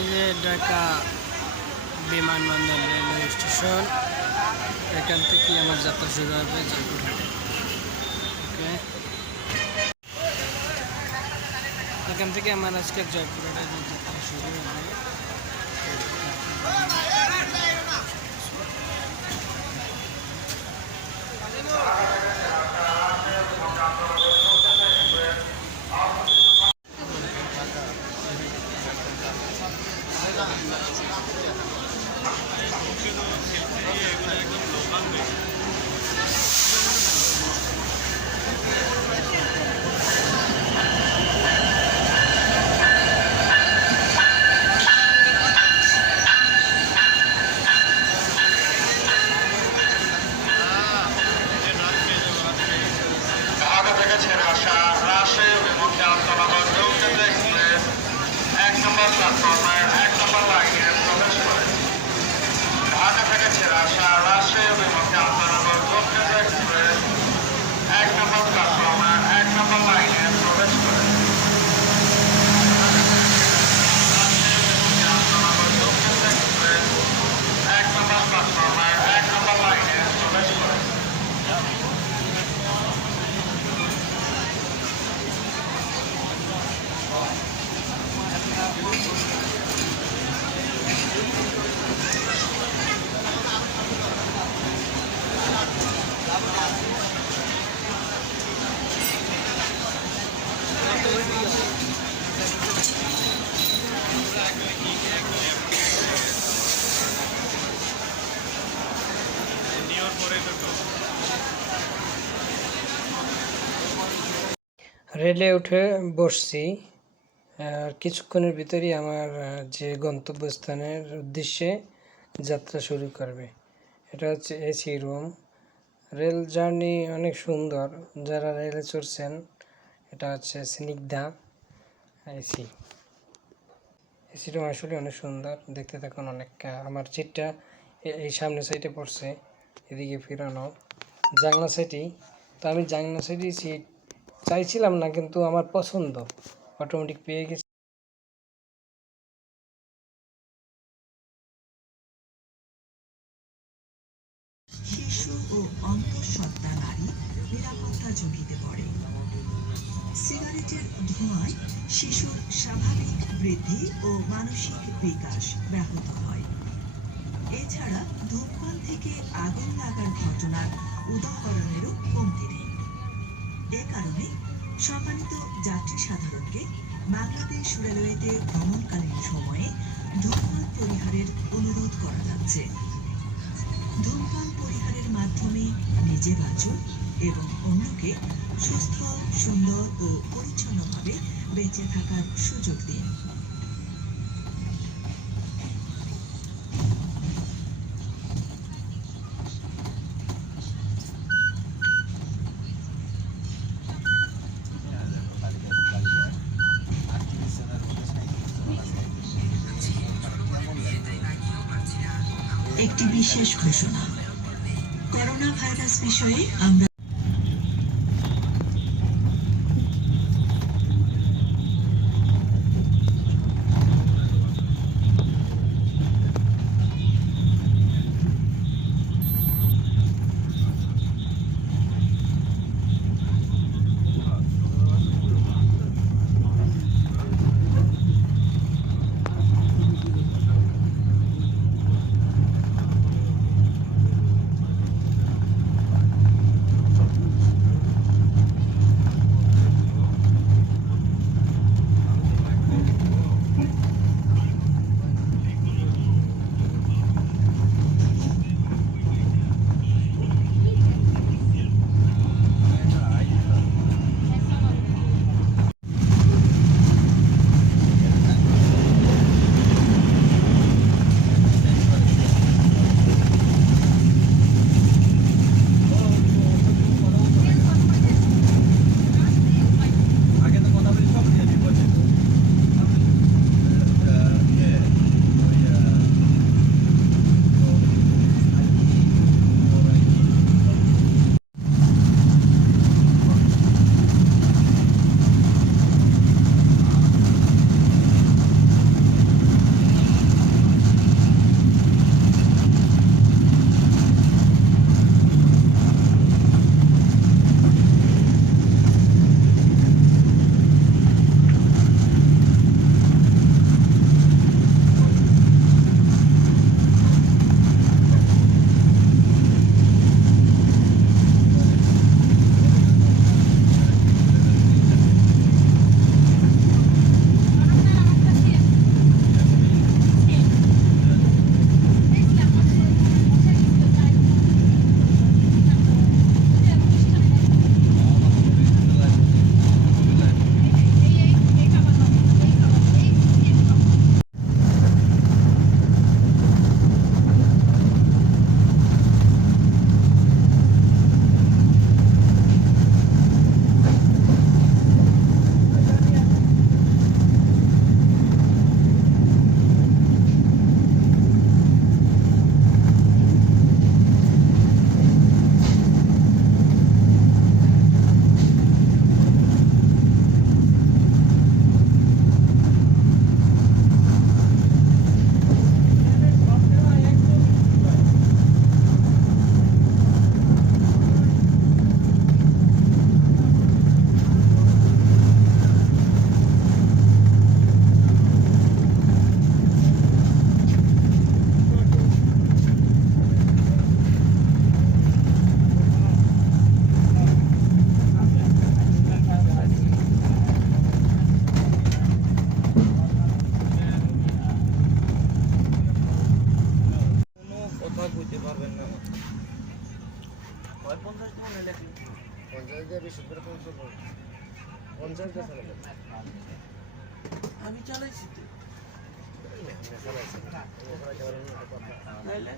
এই যে ঢাকা বিমানবন্দর রেলওয়ে স্টেশন, এখান থেকে আমার যাত্রা শুরু হবে জয়পুরহাটে। ওকে, এখান থেকে আমার আজকে জয়পুরহাটে যাত্রা শুরু হবে। ছেড়ে আসা রাজশাহী অভিমুখে আন্তনগর যৌথ এক্সপ্রেস 1 নম্বর প্ল্যাটফর্মের 1 নম্বর লাইনে প্রবেশ করে। ঢাকা থেকে ছেড়ে আসা রাজশাহী অভিমুখে আন্তনগর যৌথ এক্সপ্রেস 1 নম্বর প্ল্যাটফর্মের 1 নম্বর লাইনে প্রবেশ করে। আন্তনগর যৌথ এক্সপ্রেস 1 নম্বর প্ল্যাটফর্মের 1 নম্বর লাইনে প্রবেশ করে। রেলে উঠে বসছি, আর কিছুক্ষণের ভিতরেই আমার যে গন্তব্যস্থানের উদ্দেশ্যে যাত্রা শুরু করবে। এটা হচ্ছে এসি রুম। রেল জার্নি অনেক সুন্দর, যারা রেলে চড়ছেন। এটা হচ্ছে স্নিগ্ধা এসি। এসি রুম আসলে অনেক সুন্দর, দেখতে থাকুন। অনেক আমার সিটটা এই সামনে সাইডে পড়ছে, এদিকে ফিরানো জানলা সাইডেই। তো আমি জানলা সাইডেই সিট চাইছিলাম না, কিন্তু আমার পছন্দ, অটোমেটিক পেয়ে গেছি। শিশু ও অন্তঃসত্ত্বা নারী নিরাপত্তা ঝুঁকিতে পড়ে। সিগারেটের ধোঁয়ায় শিশুর স্বাভাবিক বৃদ্ধি ও মানসিক বিকাশ ব্যাহত হয়। এছাড়া ধূমপান থেকে আগুন লাগার ঘটনার উদাহরণেরও কমতি নেই। এ কারণে সম্মানিত যাত্রী সাধারণকে বাংলাদেশ রেলওয়েতে ভ্রমণকালীন সময়ে ধূমপান পরিহারের অনুরোধ করা যাচ্ছে। ধূমপান পরিহারের মাধ্যমে নিজে বাঁচুন এবং অন্যকে সুস্থ, সুন্দর ও পরিচ্ছন্নভাবে বেঁচে থাকার সুযোগ দিন। একটি বিশেষ ঘোষণা, করোনা ভাইরাস বিষয়ে আমরা আমি চালাইছি তো নাইলে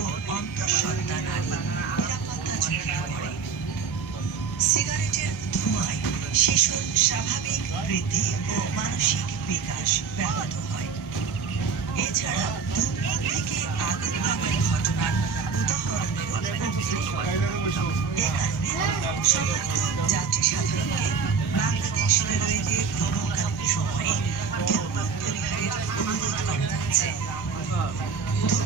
ও অন্তঃসত্ত্বা নারী নিরাপত্তা ঝুঁকিতে পড়ে। সিগারেটের ধোঁয়ায় শিশুর স্বাভাবিক বৃদ্ধি ও মানসিক বিকাশ ব্যাহত হয়। এছাড়া ধূমপান থেকে আগুন লাগার ঘটনার উদাহরণেরও উল্লেখ হয়। এ কারণে সমস্ত যাত্রী সাধারণকে বাংলাদেশ রেলওয়েতে ভ্রমণকালীন সময়ে ধূমপান পরিহারের অনুরোধ করা যাচ্ছে।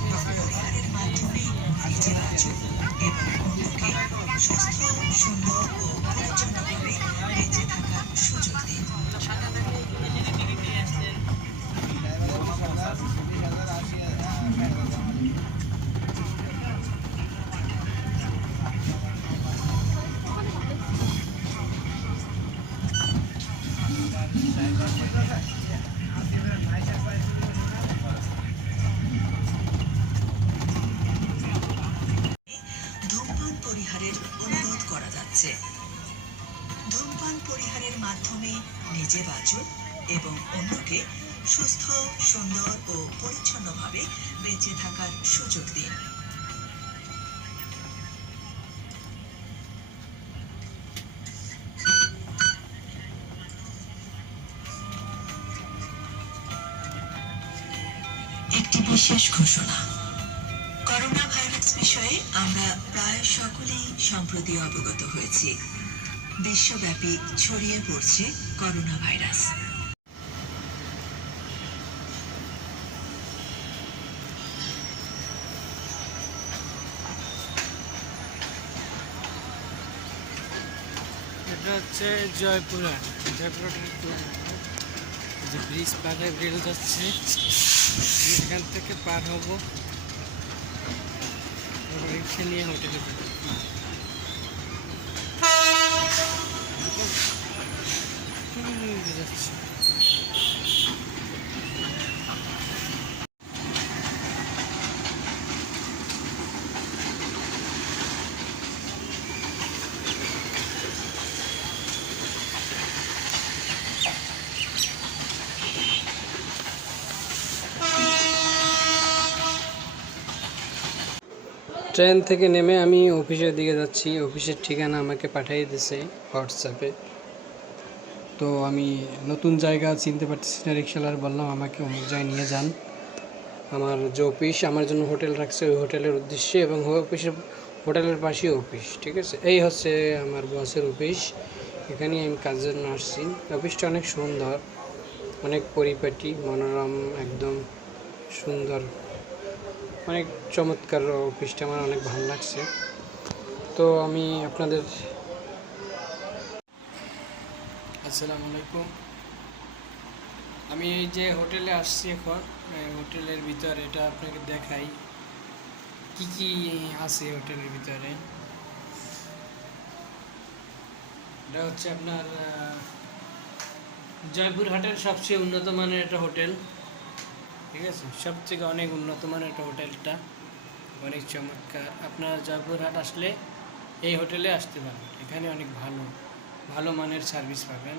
ধূমপান পরিহারের মাধ্যমে নিজে বাঁচুন এবং অন্যকে সুস্থ, সুন্দর ও পরিচ্ছন্নভাবে বেঁচে থাকার সুযোগ দিন। ধূমপান পরিহারের অনুরোধ করা যাচ্ছে। ধূমপান পরিহারের মাধ্যমে নিজে বাঁচুন এবং অন্যকে সুস্থ, সুন্দর ও পরিচ্ছন্নভাবে বেঁচে থাকার সুযোগ দিন। একটি বিশেষ ঘোষণা। করোনা ভাইরাস বিষয়ে আমরা প্রায় সকলেই সম্প্রতি অবগত হয়েছি। বিশ্বব্যাপী ছড়িয়ে পড়ছে করোনা ভাইরাস। এটা হচ্ছে জয়পুরহাট। জয়পুরহাটের যে ব্রিজ পার হয়ে রেল যাচ্ছে, এখান থেকে পার হবো, রিক্সা নিয়ে হোটেলে যাচ্ছে। ট্রেন থেকে নেমে আমি অফিসের দিকে যাচ্ছি। অফিসের ঠিকানা আমাকে পাঠিয়ে দিয়েছে হোয়াটসঅ্যাপে। তো আমি নতুন জায়গা চিনতে পারতেছি না, রিক্সাওয়ালার বললাম আমাকে অমুক জায়গায় নিয়ে যান। আমার যে অফিস, আমার জন্য হোটেল রাখছে ওই হোটেলের উদ্দেশ্যে, এবং অফিসের হোটেলের পাশেই অফিস। ঠিক আছে, এই হচ্ছে আমার বসের অফিস। এখানেই আমি কাজের জন্য আসছি। অফিসটা অনেক সুন্দর, অনেক পরিপাটি, মনোরম, একদম সুন্দর, অনেক চমৎকার অফিসটা, আমার অনেক ভালো লাগছে। তো আমি আপনাদের আসসালামু আলাইকুম। আমি এই যে হোটেলে আসছি এখন, হোটেলের ভিতরে এটা আপনাকে দেখাই কি কি আছে হোটেলের ভিতরে। এটা হচ্ছে আপনার জয়পুরহাটের সবচেয়ে উন্নত মানের একটা হোটেল। ঠিক আছে, সবথেকে অনেক উন্নত মানের একটা হোটেলটা, অনেক চমৎকার। আপনারা জয়পুরহাট আসলে এই হোটেলে আসতে পারবেন, এখানে অনেক ভালো ভালো মানের সার্ভিস পাবেন।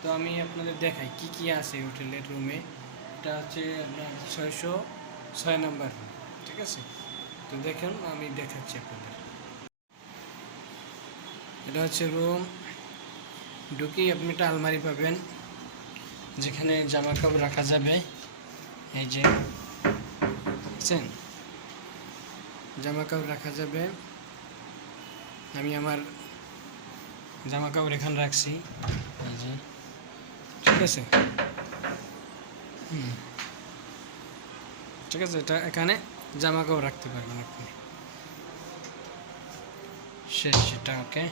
তো আমি আপনাদের দেখাই কি কি আছে হোটেলের রুমে। এটা হচ্ছে আপনার 606 নম্বর রুম, ঠিক আছে। তো দেখুন আমি দেখাচ্ছি আপনাদের। এটা হচ্ছে রুম, ঢুকেই আপনি একটা আলমারি পাবেন যেখানে জামা কাপড় রাখা যাবে। এই যে দেখছেন, জামা কাপড় রাখা যাবে। আমি আমার জামা কাপড় এখানে রাখছি, এই যে, ঠিক আছে। ঠিক আছে, এটা এখানে জামা কাপড় রাখতে পারবেন আপনি। শেষ সেটা, ওকে।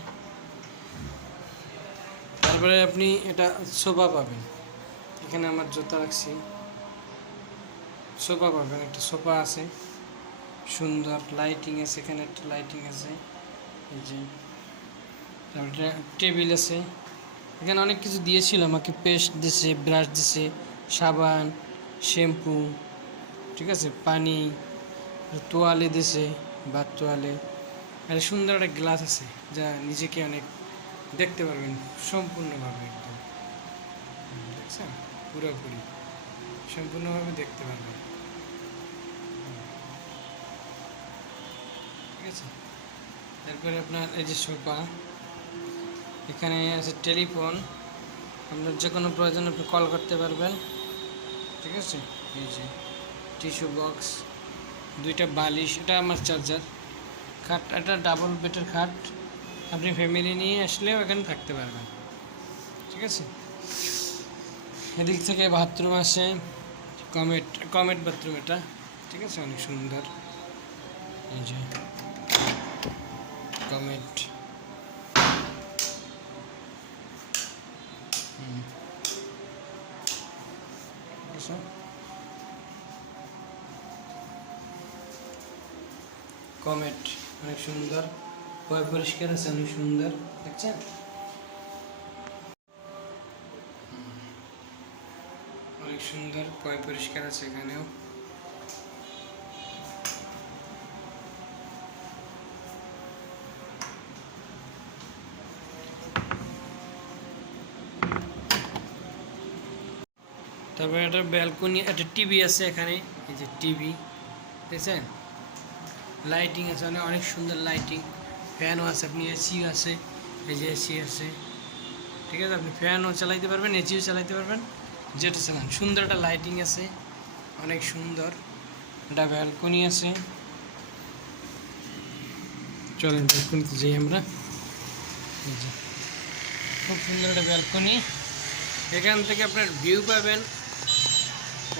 তারপরে আপনি এটা সোফা পাবেন, এখানে আমার জুতা রাখছি। সোফা পাবেন, একটা সোফা আছে, সুন্দর লাইটিং আছে, এখানে একটা লাইটিং আছে, এই যে। তারপরে টেবিল আছে, এখানে অনেক কিছু দিয়েছিল আমাকে, পেস্ট দিছে, ব্রাশ দিছে, সাবান, শ্যাম্পু, ঠিক আছে, পানি, তোয়ালে দিছে, বাথ তোয়ালে। আর সুন্দর একটা গ্লাস আছে যা নিজেকে অনেক দেখতে পারবেন সম্পূর্ণভাবে, একদম দেখছেন, পুরোপুরি সম্পূর্ণভাবে দেখতে পারবেন, ঠিক আছে। তারপরে আপনার এই যে সোফা, এখানে আছে টেলিফোন, আপনার যে কোনো প্রয়োজনে আপনি কল করতে পারবেন, ঠিক আছে। এই যে টিস্যু বক্স, দুইটা বালিশ, এটা আমার চার্জার। খাট, এটা ডাবল বেডের খাট, আপনি ফ্যামিলি নিয়ে আসলেও এখানে থাকতে পারবেন, ঠিক আছে। এদিক থেকে বাথরুম আছে, কমেট কমেট বাথরুম এটা, ঠিক আছে, অনেক সুন্দর। এই যে কমেট, কমেট অনেক সুন্দর, পরিষ্কার আছে, অনেক সুন্দর, দেখছেন। অনেক সুন্দর, পরিষ্কার আছে এখানেও। তারপরে একটা ব্যালকনি, একটা টিভি আছে এখানে, এই যে টিভি, দেখছেন। লাইটিং আছে, অনেক সুন্দর লাইটিং, ফ্যানও আছে, আপনি এসিও আছে, এই যে এসি আছে, ঠিক আছে। আপনি ফ্যানও চালাইতে পারবেন, এসিও চালাইতে পারবেন, যেটা চালান। সুন্দর একটা লাইটিং আছে, অনেক সুন্দর একটা ব্যালকনি আছে। চলেন ব্যালকনিতে যাই আমরা। এই যে খুব সুন্দর একটা ব্যালকনি, এখান থেকে আপনার ভিউ পাবেন,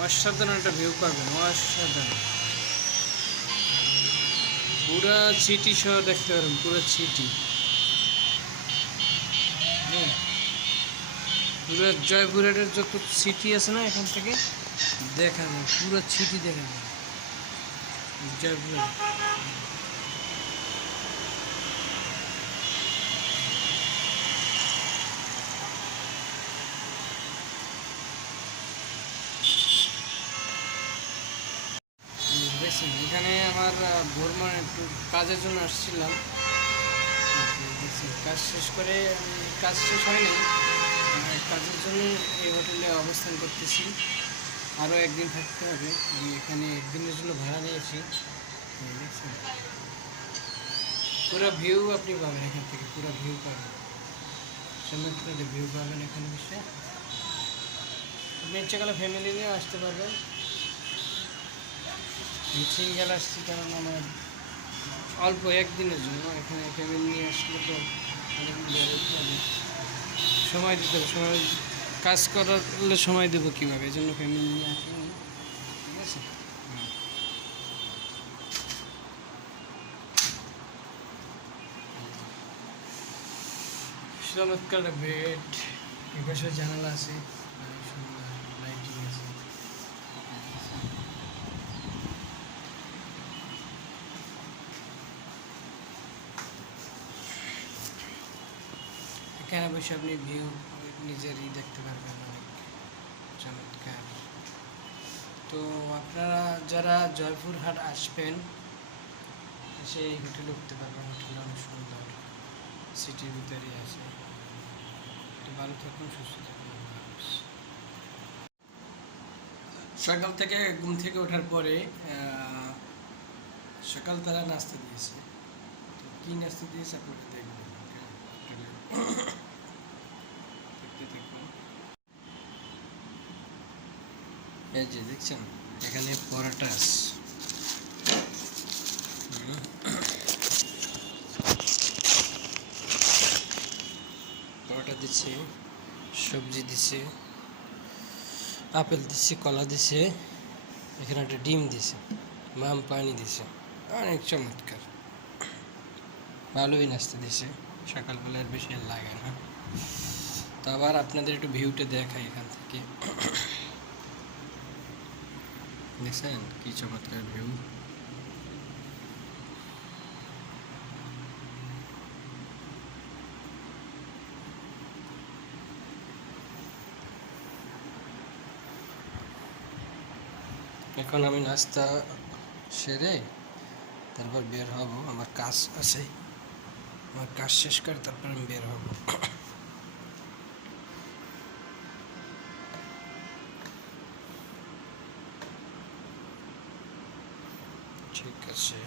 অসাধারণ একটা ভিউ পাবেন, অসাধারণ। পুরা সিটি সহ দেখতে পারেন, পুরো সিটি, হ্যাঁ, পুরো জয়পুরহাটের যত সিটি আছে না, এখান থেকে দেখা যায়, পুরো সিটি দেখা যায় জয়পুরহাট। দেখছেন, এখানে আমার ভোরমান একটু কাজের জন্য আসছিলাম, দেখছেন, কাজ শেষ করে, কাজ শেষ হয়নি, কাজের জন্য এই হোটেলে অবস্থান করতেছি। আরও একদিন থাকতে হবে, আমি এখানে একদিনের জন্য ভাড়া নিয়েছি। দেখছেন, পুরো ভিউ আপনি পাবেন এখান থেকে, পুরো ভিউ পাবেন, সমুদ্র ভিউ পাবেন এখানে বসে। আপনি ইচ্ছে করলে ফ্যামিলি নিয়েও আসতে পারবেন। সিঙ্গেল আসছি কারণ আমার অল্প একদিনের জন্য, এখানে ফ্যামিলি নিয়ে আসলে তো সময় দিতে হবে, সময় কাজ করলে সময় দেবো কীভাবে, এই জন্য ফ্যামিলি নিয়ে আসিনি, ঠিক আছে। চমৎকার বেড, এপাশে জানালা আছে, অনেক সুন্দর লাইটিং আছে। এখানে বসে আপনি ভিউ নিজেরই দেখতে পারবেন, অনেক চমৎকার। তো আপনারা যারা জয়পুরহাট আসবেন এসে এই হোটেলে উঠতে পারবেন। হোটেল অনেক সুন্দর, সিটির ভিতরেই আছে। তো ভালো থাকুন, সুস্থ থাকুন। আল্লাহ হাফেজ। সকাল থেকে ঘুম থেকে ওঠার পরে সকাল তারা নাস্তা দিয়েছে। তো কী নাস্তা দিয়েছে আপনাকে দেখবেন। হোটেলে দেখতে থাকুন। এই যে দেখছেন এখানে পরোটা আছে। পরোটা দিচ্ছে, সবজি দিছে, আপেল দিছে, কলা দিছে, এখানে একটা ডিম দিছে, মাম পানি দিছে। অনেক চমৎকার, ভালোই নাস্তা দিছে। সকালবেলার বেশি আর লাগে না। তো আবার আপনাদের একটু ভিউটা দেখাই এখান থেকে। দেখছেন কি চমৎকার ভিউ। এখন আমি নাস্তা সেরে তারপর বের হব। আমার কাজ আছে, আমার কাজ শেষ করে তারপর আমি বের হব। ঠিক আছে।